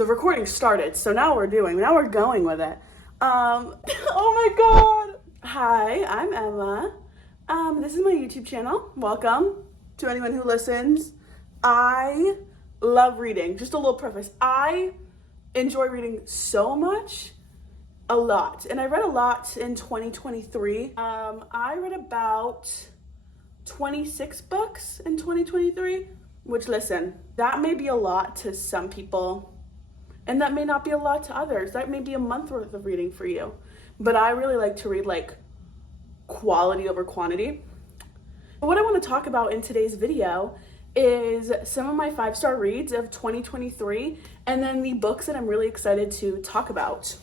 the recording started, so now we're going with it. Oh my god. Hi, I'm Emma. This is my YouTube channel. Welcome to anyone who listens. I love reading. Just a little preface. I enjoy reading so much, a lot. And I read a lot in 2023. I read about 26 books in 2023, which, listen, that may be a lot to some people, and that may not be a lot to others. That may be a month worth of reading for you. But I really like to read like quality over quantity. What I want to talk about in today's video is some of my 5-star reads of 2023, and then the books that I'm really excited to talk about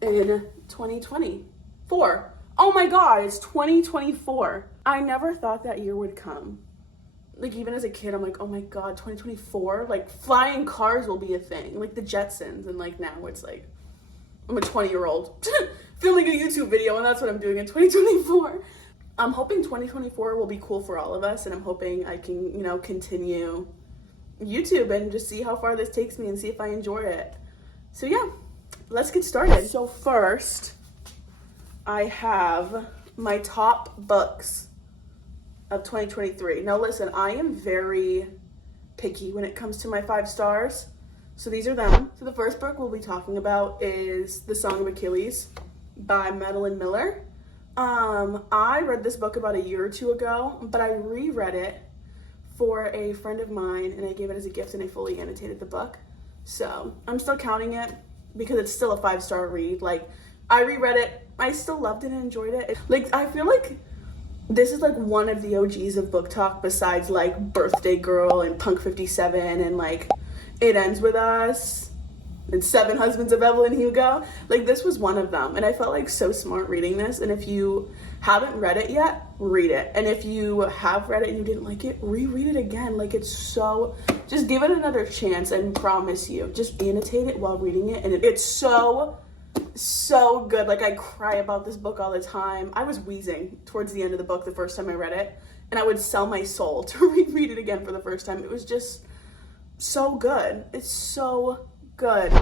in 2024. Oh my god, it's 2024. I never thought that year would come. Like, even as a kid, I'm like, oh my god, 2024? Like, flying cars will be a thing. Like the Jetsons. And like now it's like, I'm a 20-year-old filming a YouTube video, and that's what I'm doing in 2024. I'm hoping 2024 will be cool for all of us, and I'm hoping I can, continue YouTube and just see how far this takes me and see if I enjoy it. So yeah, let's get started. So first, I have my top books of 2023. Now listen, I am very picky when it comes to my 5 stars. So these are them. So the first book we'll be talking about is The Song of Achilles by Madeline Miller. I read this book about a year or two ago, but I reread it for a friend of mine, and I gave it as a gift, and I fully annotated the book. So I'm still counting it because it's still a 5-star read. Like, I reread it, I still loved it and enjoyed it. Like, I feel like this is like one of the OGs of book talk, besides like Birthday Girl and Punk 57 and like It Ends With Us and 7 Husbands of Evelyn Hugo. Like, this was one of them, and I felt like so smart reading this. And if you haven't read it yet, read it. And if you have read it and you didn't like it, reread it again. Like, it's so, just give it another chance, and promise you, just annotate it while reading it, and it's so good. Like, I cry about this book all the time. I was wheezing towards the end of the book the first time I read it, and I would sell my soul to reread it again for the first time. It was just so good. It's so good.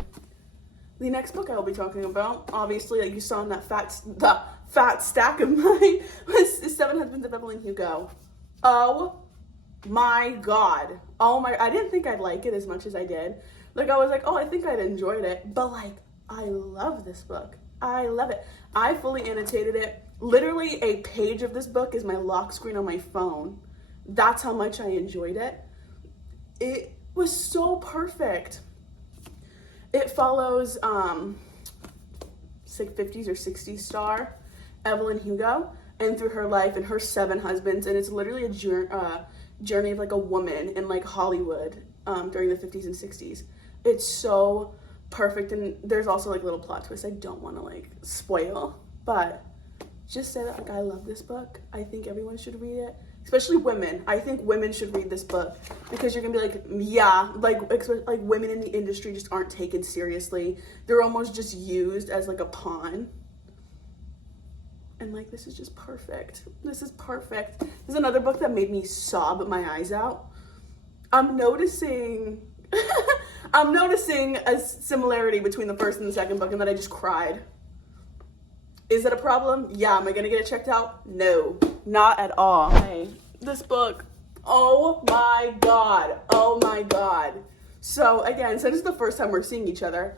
The next book I will be talking about, obviously, like you saw in that the fat stack of mine, was 7 Husbands of Evelyn Hugo. Oh my god. I didn't think I'd like it as much as I did. Like, I was like, oh, I think I'd enjoyed it, but like, I love this book. I love it. I fully annotated it. Literally, a page of this book is my lock screen on my phone. That's how much I enjoyed it. It was so perfect. It follows 50s or 60s star Evelyn Hugo, and through her life and her 7 husbands, and it's literally a journey of like a woman in like Hollywood during the 50s and 60s. It's so perfect, and there's also like little plot twists I don't want to like spoil, but just say that like I love this book. I think everyone should read it, especially women. I think women should read this book because you're gonna be like, yeah, like women in the industry just aren't taken seriously. They're almost just used as like a pawn, and like, this is just perfect. This is perfect. This is another book that made me sob my eyes out. I'm noticing a similarity between the first and the second book, and that I just cried. Is that a problem? Yeah. Am I gonna get it checked out? No, not at all. Hey, this book, oh my god. So again, since it's the first time we're seeing each other,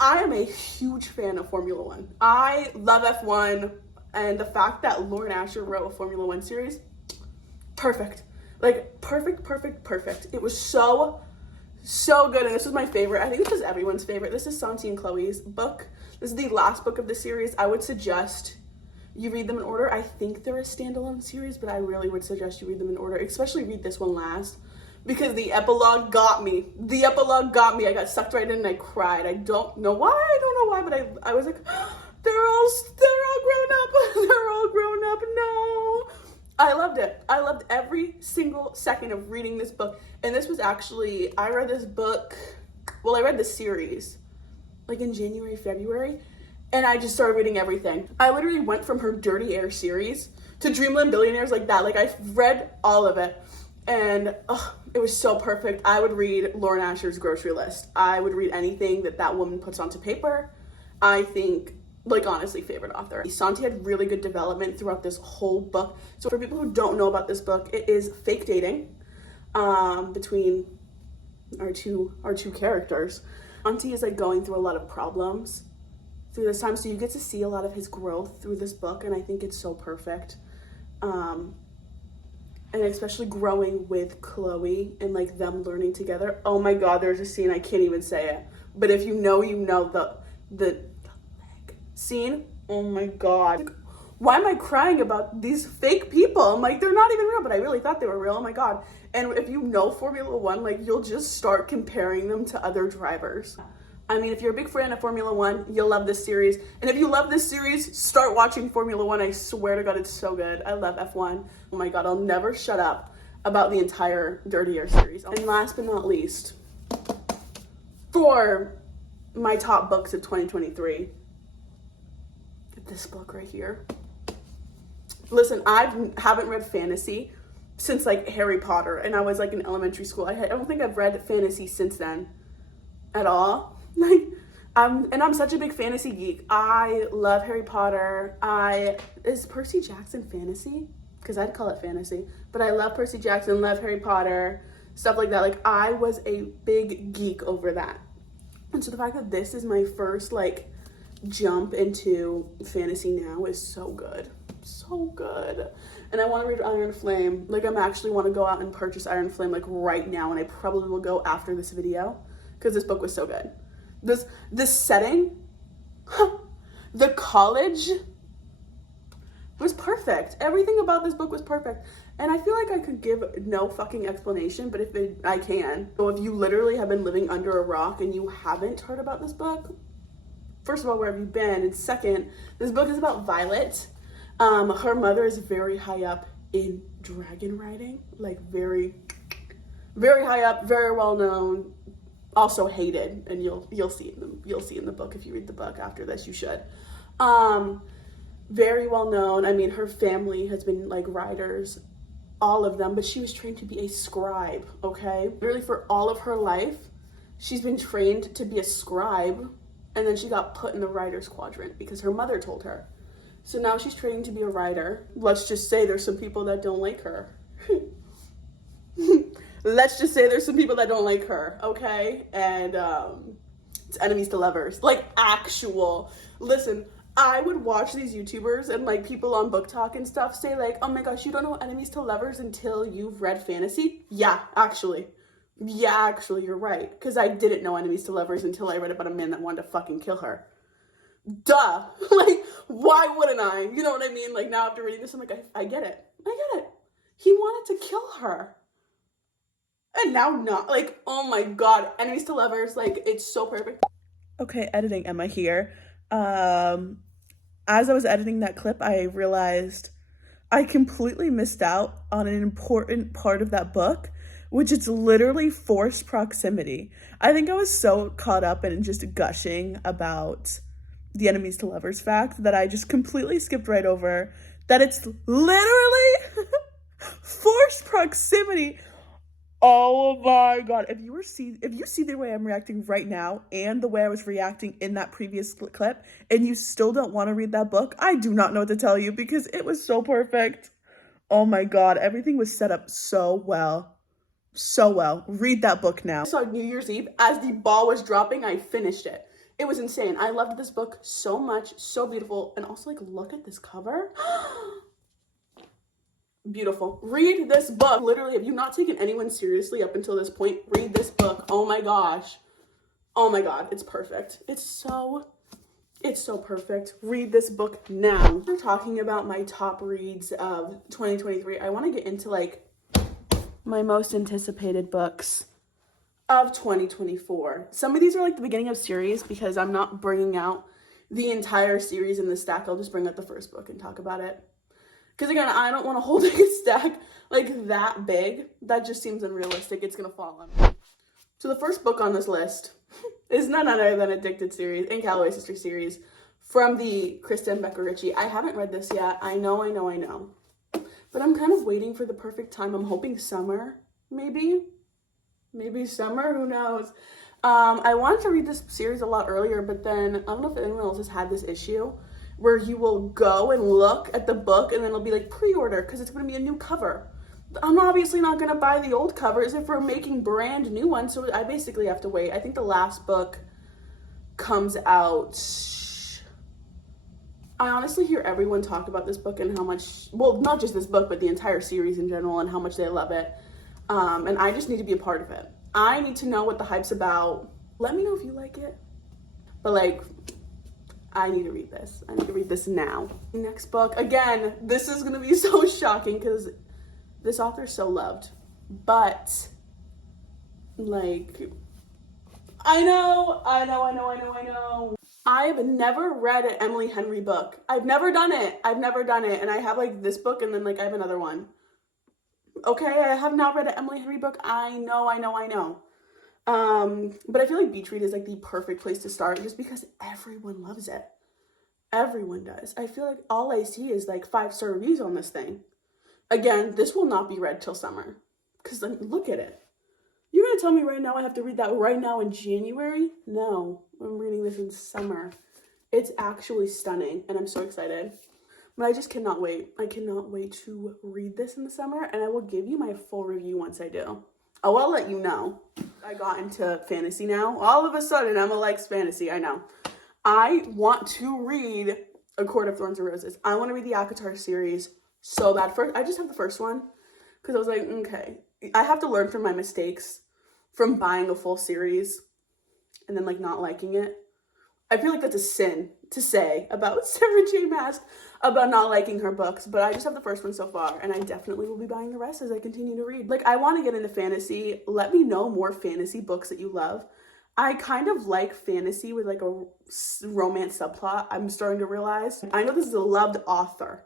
I am a huge fan of Formula One. I love F1, and the fact that Lauren Asher wrote a Formula One series, perfect. Like, perfect. It was so good, and this was my favorite. I think this was everyone's favorite. This is Santi and Chloe's book. This is the last book of the series. I would suggest you read them in order. I think they're a standalone series, but I really would suggest you read them in order, especially read this one last, because the epilogue got me. I got sucked right in and I cried. I don't know why, but I was like, they're all grown up. They're all grown up. No. I loved it. I loved every single second of reading this book. And this was actually, I read the series like in January, February, and I just started reading everything. I literally went from her Dirty Air series to Dreamland Billionaires like that. Like, I've read all of it. And it was so perfect. I would read Lauren Asher's grocery list. I would read anything that woman puts onto paper. I think, like, honestly, favorite author. Santi had really good development throughout this whole book. So for people who don't know about this book, it is fake dating between our two characters. Santi is like going through a lot of problems through this time, so you get to see a lot of his growth through this book, and I think it's so perfect. And especially growing with Chloe and like them learning together. Oh my god, there's a scene, I can't even say it, but if you know, you know, the leg scene. Oh my god, like, why am I crying about these fake people? I'm like, they're not even real, but I really thought they were real. Oh my god. And if you know Formula One, like, you'll just start comparing them to other drivers. I mean, if you're a big fan of Formula One, you'll love this series. And if you love this series, start watching Formula One. I swear to God, it's so good. I love F1. Oh my God, I'll never shut up about the entire Dirty Air series. And last but not least, for my top books of 2023, this book right here. Listen, I haven't read fantasy since like Harry Potter, and I was like in elementary school. I don't think I've read fantasy since then at all. Like, I'm such a big fantasy geek. I love Harry Potter. Is Percy Jackson fantasy? Because I'd call it fantasy. But I love Percy Jackson, love Harry Potter, stuff like that. Like, I was a big geek over that. And so the fact that this is my first, like, jump into fantasy now is so good. So good. And I want to read Iron Flame. Like, I'm actually want to go out and purchase Iron Flame, like, right now. And I probably will go after this video, because this book was so good. This setting, the college was perfect. Everything about this book was perfect. And I feel like I could give no fucking explanation, but I can. So if you literally have been living under a rock and you haven't heard about this book, first of all, where have you been? And second, this book is about Violet. Her mother is very high up in dragon riding, like very, very high up, very well known. Also hated, and you'll see in the book if you read the book after this. You should. Very well known. I mean, her family has been like riders, all of them, but she was trained to be a scribe. Okay, really for all of her life, she's been trained to be a scribe, and then she got put in the writer's quadrant because her mother told her. So now she's training to be a writer. Let's just say there's some people that don't like her. Let's just say there's some people that don't like her, okay? And it's enemies to lovers. Like, actual. Listen, I would watch these YouTubers and, like, people on Book Talk and stuff say, like, oh my gosh, you don't know enemies to lovers until you've read fantasy? Yeah, actually. Yeah, actually, you're right. Because I didn't know enemies to lovers until I read about a man that wanted to fucking kill her. Duh. Like, why wouldn't I? You know what I mean? Like, now after reading this, I'm like, I get it. I get it. He wanted to kill her. And now not. Like, oh my God. Enemies to lovers. Like, it's so perfect. Okay, editing Emma here. As I was editing that clip, I realized I completely missed out on an important part of that book, which is literally forced proximity. I think I was so caught up in just gushing about the enemies to lovers fact that I just completely skipped right over that it's literally forced proximity. Oh my God. If you see the way I'm reacting right now and the way I was reacting in that previous clip, and you still don't want to read that book, I do not know what to tell you because it was so perfect. Oh my God. Everything was set up so well. So well. Read that book now. So New Year's Eve, as the ball was dropping, I finished it. It was insane. I loved this book so much. So beautiful. And also, like, look at this cover. Beautiful. Read this book. Literally, if you've not taken anyone seriously up until this point, read this book. Oh my gosh. Oh my God. It's perfect. It's so perfect. Read this book now. We're talking about my top reads of 2023. I want to get into, like, my most anticipated books of 2024. Some of these are like the beginning of series because I'm not bringing out the entire series in the stack. I'll just bring out the first book and talk about it. Because again, I don't want to hold a stack like that big. That just seems unrealistic. It's going to fall on me. So the first book on this list is none other than Addicted series and Calloway Sister series from the Kristen Becker Ritchie. I haven't read this yet. I know. But I'm kind of waiting for the perfect time. I'm hoping summer, maybe summer, who knows. I wanted to read this series a lot earlier, but then I don't know if anyone else has had this issue where you will go and look at the book and then it'll be like pre-order because it's going to be a new cover. I'm obviously not going to buy the old covers if we're making brand new ones, so I basically have to wait. I think the last book comes out. I honestly hear everyone talk about this book and how much, well, not just this book, but the entire series in general and how much they love it. And I just need to be a part of it. I need to know what the hype's about. Let me know if you like it. But like, I need to read this. I need to read this now. Next book, again, this is gonna be so shocking because this author is so loved. But like, I know. I've never read an Emily Henry book. I've never done it. And I have like this book and then like I have another one. Okay, I have not read an Emily Henry book. I know. But I feel like Beach Read is like the perfect place to start just because everyone loves it. Everyone does. I feel like all I see is like 5-star reviews on this thing. Again, this will not be read till summer. Because look at it. You're going to tell me right now I have to read that right now in January? No, I'm reading this in summer. It's actually stunning and I'm so excited. But I just cannot wait. I cannot wait to read this in the summer and I will give you my full review once I do. Oh, I'll let you know. I got into fantasy now. All of a sudden, Emma likes fantasy. I know. I want to read A Court of Thorns and Roses. I want to read the ACOTAR series so bad. First, I just have the first one because I was like, okay. I have to learn from my mistakes from buying a full series and then like not liking it. I feel like that's a sin to say about Sarah J. Maas about not liking her books, but I just have the first one so far and I definitely will be buying the rest as I continue to read. Like, I want to get into fantasy. Let me know more fantasy books that you love. I kind of like fantasy with like a romance subplot. I'm starting to realize. I know this is a loved author,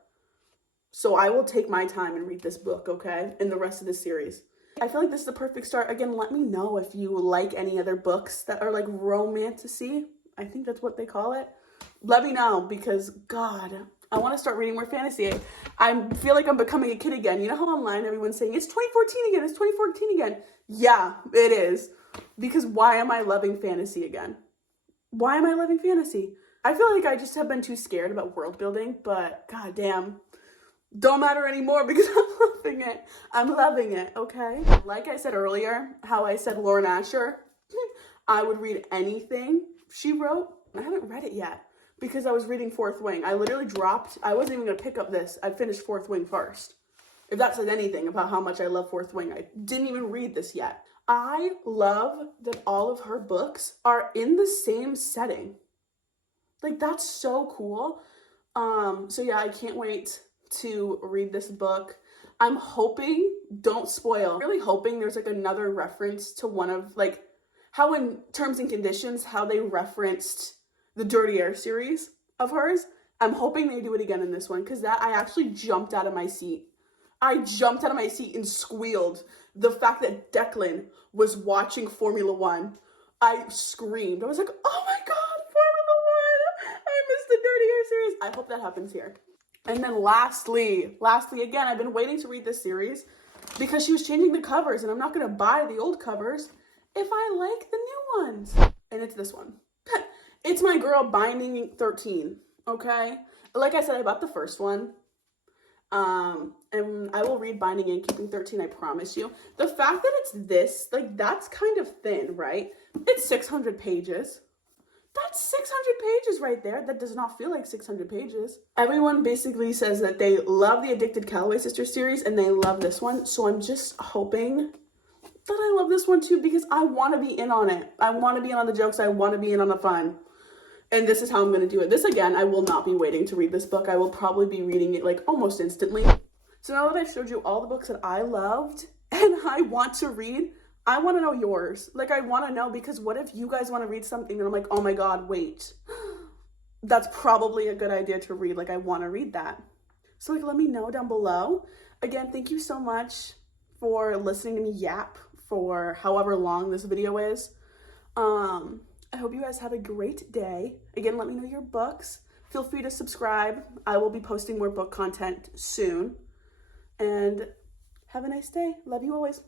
so I will take my time and read this book, okay? And the rest of the series. I feel like this is the perfect start. Again, let me know if you like any other books that are like romantasy. I think that's what they call it. Let me know because, God, I want to start reading more fantasy. I feel like I'm becoming a kid again. You know how online everyone's saying, it's 2014 again, it's 2014 again. Yeah, it is. Because why am I loving fantasy again? Why am I loving fantasy? I feel like I just have been too scared about world building, but goddamn, don't matter anymore because I'm loving it. I'm loving it, okay? Like I said earlier, how I said Lauren Asher, I would read anything she wrote. I haven't read it yet because I was reading Fourth Wing. I literally dropped, I wasn't even gonna pick up this. I finished Fourth Wing first. If that says anything about how much I love Fourth Wing, I didn't even read this yet. I love that all of her books are in the same setting. Like, that's so cool. So yeah, I can't wait to read this book. I'm hoping, don't spoil, I'm really hoping there's like another reference to one of like how in Terms and Conditions, how they referenced the Dirty Air series of hers. I'm hoping they do it again in this one because that I actually jumped out of my seat. I jumped out of my seat and squealed. The fact that Declan was watching Formula One, I screamed. I was like, oh my God, Formula One! I missed the Dirty Air series. I hope that happens here. And then lastly, again, I've been waiting to read this series because she was changing the covers and I'm not going to buy the old covers if I like the new ones. And it's this one. It's my girl Binding 13, okay? Like I said, I bought the first one. And I will read Binding and Keeping 13, I promise you. The fact that it's this, like, that's kind of thin, right? It's 600 pages. That's 600 pages right there. That does not feel like 600 pages. Everyone basically says that they love the Addicted Calloway Sisters series and they love this one. So I'm just hoping that I love this one too because I want to be in on it. I want to be in on the jokes. I want to be in on the fun. And this is how I'm going to do it. This, again, I will not be waiting to read this book. I will probably be reading it, like, almost instantly. So now that I've showed you all the books that I loved and I want to read, I want to know yours. Like, I want to know because what if you guys want to read something and I'm like, oh my God, wait. That's probably a good idea to read. Like, I want to read that. So, like, let me know down below. Again, thank you so much for listening to me yap for however long this video is. I hope you guys have a great day. Again, let me know your books. Feel free to subscribe. I will be posting more book content soon. and have a nice day. Love you always.